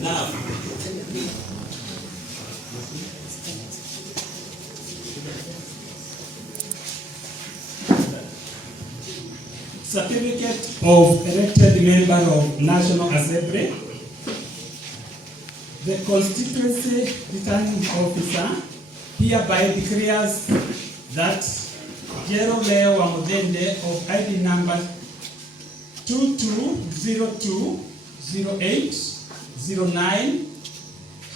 Now, certificate of elected member of National Assembly. The constituency returning officer hereby declares that Jero Leo wa Muthende of ID number 22020809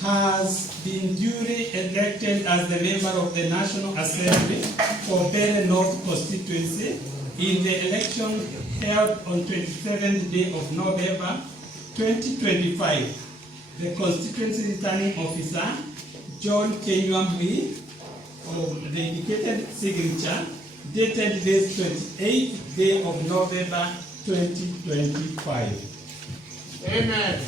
has been duly elected as the member of the National Assembly for Mbeere North constituency in the election held on 27th day of November 2025. The constituency returning officer, John Kiliombunge, of the indicated signature, dated this 28th day of November 2025. Amen.